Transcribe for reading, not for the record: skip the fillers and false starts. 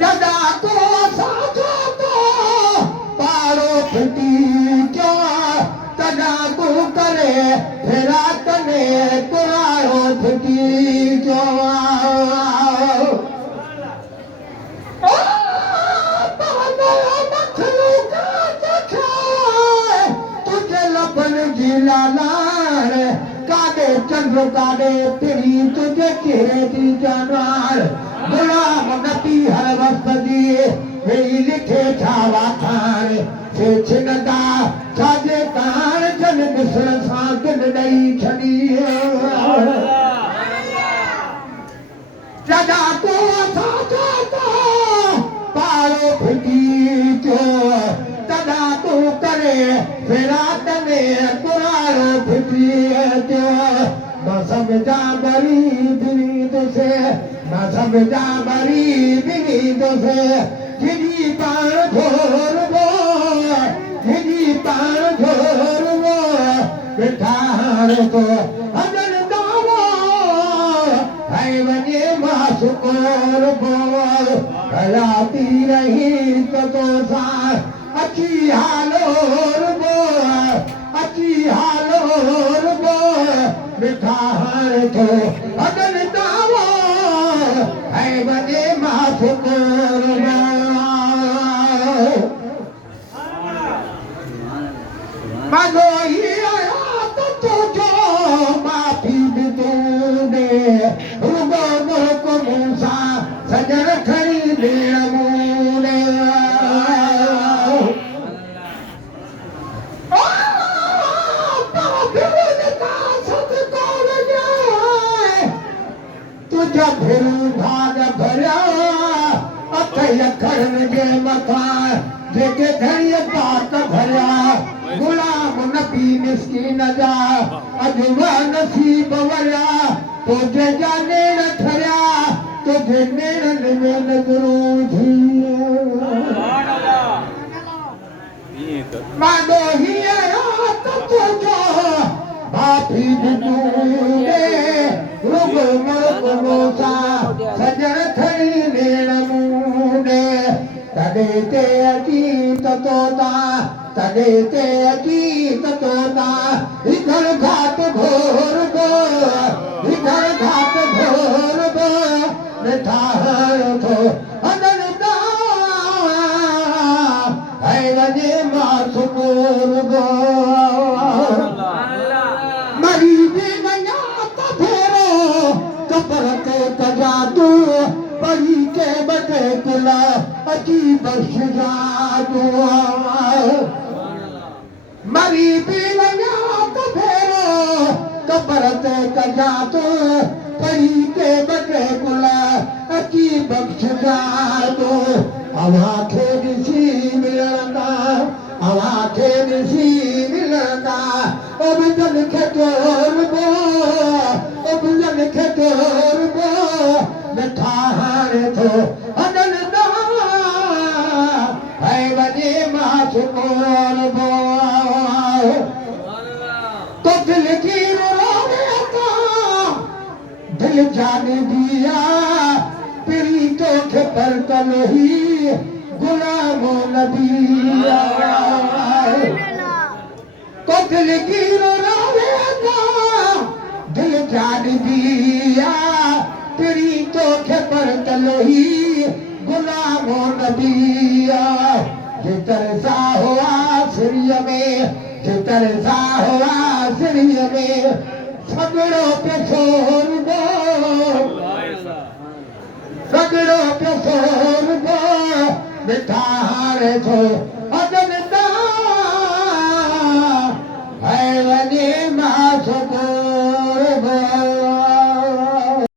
जदा तो साधो तो पारो फटी क्यों तदा तू करे फिरा तने कुरारो फटी क्यों कादे चंद्र कादे तेरी तुझे चेहरे की जानवर गुलाम नबी हर वक्त दिए वे लिखे छावा खान से छिनदा छाजे कान जन मिस्र साकिन नहीं छड़ी जदा को साजा तो पारो फिटी जो तदा तू करे फिरात में कुरारो फिटी जो न समझा बरी बिनीत से न समझा बरी बिनीत से जिनी पार झोर वो जिनी पार झोर वो बिठार को अजन दावो है बने मासुकोर बोल हलाती रही तो सार अच्छी हालोर बोल अच्छी हालोर बोल बिठार को अजन दावो है बने मासुकोर मानो ही आया तो जो माफी भी तूने रुगो मुल्क मूसा सजन खरीदे अमूने तुझा फिर भाग भरिया अथई अखरन जे मथां जेके घड़ीअ पाक भरिया गुलाम नबी मिस्कीन जा अजवा नसीब वरिया तुझे जा नेण ठरिया तुझे नेणन में नज़रूं थी मानो हीअ रात तुझो माफ़ी ॾिनूं रुगो मुल्क मूसा सजण खणी नेण मूंडे तॾहिं ते अची तोता तॾहिं ते अची तोता इधर घाट घोर गो इधर घाट घोर गो निठार थो अदन दा है वञे मासुकोर गो मरी बि वञा त फेरो कबर ते कजा तू पढ़ी के बटे कुला अची बख्श जा मरी बि वञा त फेरो कबर ते कजा तू पढ़ी के बटे कुला अची बख्श जा अव्हां खे ॾिसी मिलंदा अव्हां खे ॾिसी मिलंदा बिजन खे तोरबो बिजन खे तोरबो मिठाण थो अनन दा है वञे मासुकोर बो तो दिल की रोवे का दिल जाने दिया पिरी तो खे पर कलही गुलाम नबी तो दिल की रोवे का दिल जान दिया पिरी तो खे पर कलही गुलाम नबिया जितर सा हुआ सिरिया में जितर सा हुआ सिरिया में सगड़ो पे छोड़ दो